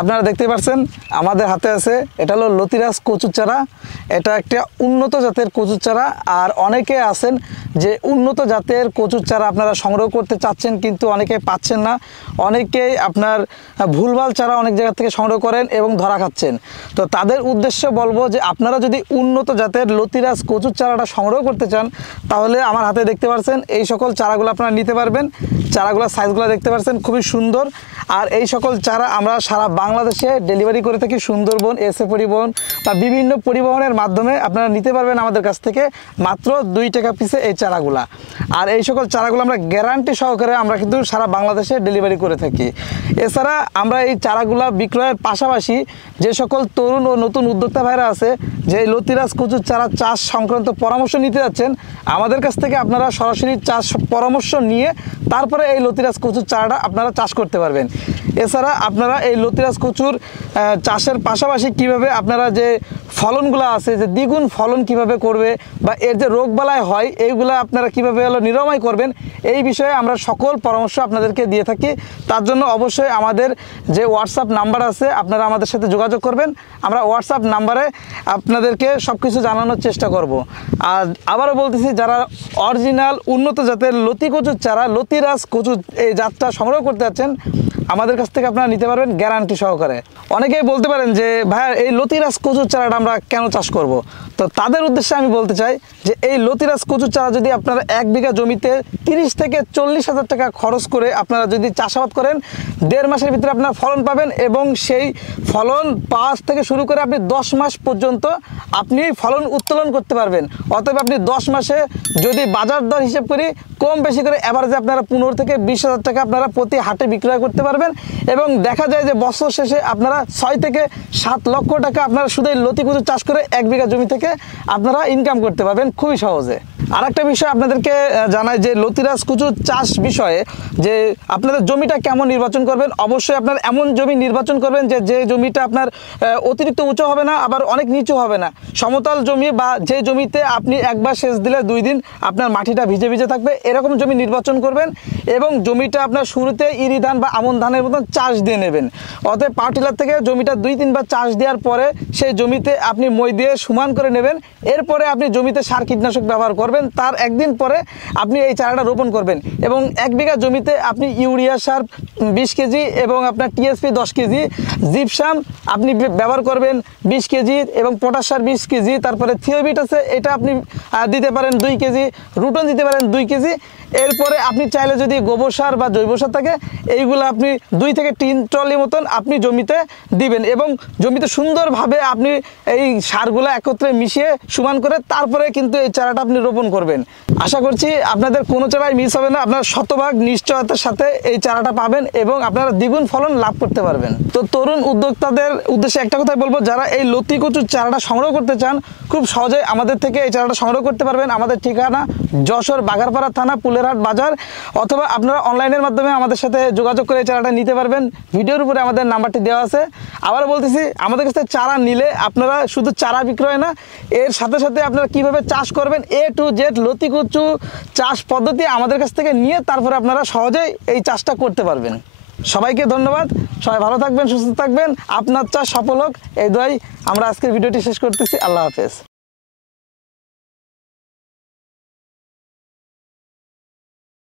আপনারা দেখতে পাচ্ছেন আমাদের হাতে আছে, এটা হলো লতিরাজ কচুর চারা। এটা একটা উন্নত জাতের কচুর চারা। আর অনেকে আছেন যে উন্নত জাতের কচুর চারা আপনারা সংগ্রহ করতে চাচ্ছেন, কিন্তু অনেকে পাচ্ছেন না। অনেকেই আপনার ভুলভাল চারা অনেক জায়গা থেকে সংগ্রহ করেন এবং ধরা খাচ্ছেন। তো তাদের উদ্দেশ্যে বলবো যে আপনারা যদি উন্নত জাতের লতিরাজ কচুর চারাটা সংগ্রহ করতে চান, তাহলে আমার হাতে দেখতে পাচ্ছেন এই সকল চারাগুলো আপনারা নিতে পারবেন। চারাগুলোর সাইজগুলো দেখতে পাচ্ছেন খুবই সুন্দর। আর এই সকল চারা আমরা সারা বাংলাদেশে ডেলিভারি করে থাকি। সুন্দরবন, এসএ পরিবহন বা বিভিন্ন পরিবহনের মাধ্যমে আপনারা নিতে পারবেন আমাদের কাছ থেকে মাত্র 2 টাকা পিসে এই চারাগুলা। আর এই সকল চারাগুলো আমরা গ্যারান্টি সহকারে আমরা কিন্তু সারা বাংলাদেশে ডেলিভারি করে থাকি। এছাড়া আমরা এই চারাগুলা বিক্রয়ের পাশাপাশি যে সকল তরুণ ও নতুন উদ্যোক্তা ভাইরা আছে, যে লতিরাজ কচুর চারা চাষ সংক্রান্ত পরামর্শ নিতে যাচ্ছেন, আমাদের কাছ থেকে আপনারা সরাসরি চাষ পরামর্শ নিয়ে তারপরে এই লতিরাজ কচুর চারাটা আপনারা চাষ করতে পারবেন। এছাড়া আপনারা এই লতিরাজ কচুর চাষের পাশাপাশি কিভাবে আপনারা যে ফলনগুলো আছে, যে দ্বিগুণ ফলন কিভাবে করবে বা এর যে রোগবালাই হয় এইগুলো আপনারা কিভাবে নিরাময় করবেন, এই বিষয়ে আমরা সকল পরামর্শ আপনাদেরকে দিয়ে থাকি। তার জন্য অবশ্যই আমাদের যে হোয়াটসঅ্যাপ নাম্বার আছে আপনারা আমাদের সাথে যোগাযোগ করবেন। আমরা হোয়াটসঅ্যাপ নাম্বারে আপনাদেরকে সব কিছু জানানোর চেষ্টা করব। আর আবারও বলতেছি, যারা অরিজিনাল উন্নত জাতের লতি কচুর চারা, লতিরাজ কচুর এই জাতটা সংগ্রহ করতে যাচ্ছেন, আমাদের কাছ থেকে আপনারা নিতে পারবেন গ্যারান্টি সহকারে। অনেকেই বলতে পারেন যে ভাই এই লতিরাজ কচুর চারাটা আমরা কেন চাষ করব। তো তাদের উদ্দেশ্যে আমি বলতে চাই যে এই লতিরাজ কচুর চারা যদি আপনারা 1 বিঘা জমিতে 30 থেকে 40 হাজার টাকা খরচ করে আপনারা যদি চাষাবাদ করেন, 1.5 মাসের ভিতরে আপনারা ফলন পাবেন এবং সেই ফলন 5 থেকে শুরু করে আপনি 10 মাস পর্যন্ত আপনি ফলন উত্তোলন করতে পারবেন। অতএব আপনি 10 মাসে যদি বাজার দর হিসেব করি কম বেশি করে এভারেজে আপনারা 15 থেকে 20 হাজার টাকা আপনারা প্রতি হাটে বিক্রয় করতে পারবেন। এবং দেখা যায় যে বছর শেষে আপনারা 6 থেকে 7 লক্ষ টাকা আপনারা শুধু এই লতি কচু চাষ করে 1 বিঘা জমি থেকে আপনারা ইনকাম করতে পারবেন খুবই সহজে। আর একটা বিষয় আপনাদেরকে জানাই যে লতিরাজ কচু চাষ বিষয়ে যে আপনাদের জমিটা কেমন নির্বাচন করবেন, অবশ্যই আপনার এমন জমি নির্বাচন করবেন যে জমিটা আপনার অতিরিক্ত উঁচু হবে না, আবার অনেক নিচু হবে না। সমতল জমি বা যে জমিতে আপনি একবার সেচ দিলে 2 দিন আপনার মাটিটা ভিজে ভিজে থাকবে, এরকম জমি নির্বাচন করবেন। এবং জমিটা আপনার শুরুতে ইরি ধান বা আমন ধানের মতন চাষ দিয়ে নেবেন। অতএব পাওয়ার টিলার থেকে জমিটা 2-3 বার চাষ দেওয়ার পরে সেই জমিতে আপনি মই দিয়ে সমান করে নেবেন। এরপরে আপনি জমিতে সার কীটনাশক ব্যবহার করবেন। তার একদিন পরে আপনি এই চারাটা রোপণ করবেন এবং 1 বিঘা জমিতে আপনি ইউরিয়া সার 20 কেজি এবং আপনার টিএসপি 10 কেজি, জিপসাম আপনি ব্যবহার করবেন 20 কেজি এবং পটাশ সার 20 কেজি, তারপরে থিওবিট আছে এটা আপনি দিতে পারেন 2 কেজি, রুটন দিতে পারেন 2 কেজি। এরপরে আপনি চাইলে যদি গোবর সার বা জৈব সার থাকে এইগুলো আপনি 2 থেকে 3 ট্রলি মতন আপনি জমিতে দিবেন এবং জমিতে সুন্দরভাবে আপনি এই সারগুলো একত্রে মিশিয়ে সমান করে তারপরে কিন্তু এই চারাটা আপনি রোপণ করবেন। আশা করছি আপনাদের কোনো চারাই মিস হবে না, আপনারা শতভাগ নিশ্চয়তার সাথে এই চারাটা পাবেন এবং আপনারা দ্বিগুণ ফলন লাভ করতে পারবেন। তো তরুণ উদ্যোক্তাদের উদ্দেশ্যে একটা কথাই বলবো, যারা এই লতি কচুর চারাটা সংগ্রহ করতে চান খুব সহজেই আমাদের থেকে এই চারাটা সংগ্রহ করতে পারবেন। আমাদের ঠিকানা যশোর বাগারপাড়া থানা, পুলেরহাট বাজার, অথবা আপনারা অনলাইনের মাধ্যমে আমাদের সাথে যোগাযোগ করে এই চারাটা নিতে পারবেন। ভিডিওর উপরে আমাদের নাম্বারটি দেওয়া আছে। আবার বলতেছি, আমাদের কাছে চারা নিলে আপনারা শুধু চারা বিক্রয় না, এর সাথে সাথে আপনারা কিভাবে চাষ করবেন A to Z লতি কচু চাষ পদ্ধতি আমাদের কাছ থেকে নিয়ে তারপরে আপনারা সহজেই এই চাষটা করতে পারবেন। সবাইকে ধন্যবাদ, সবাই ভালো থাকবেন, সুস্থ থাকবেন, আপনার চাষ সফল হোক এই দোয়াই আমরা আজকের ভিডিওটি শেষ করতেছি। আল্লাহ হাফেজ।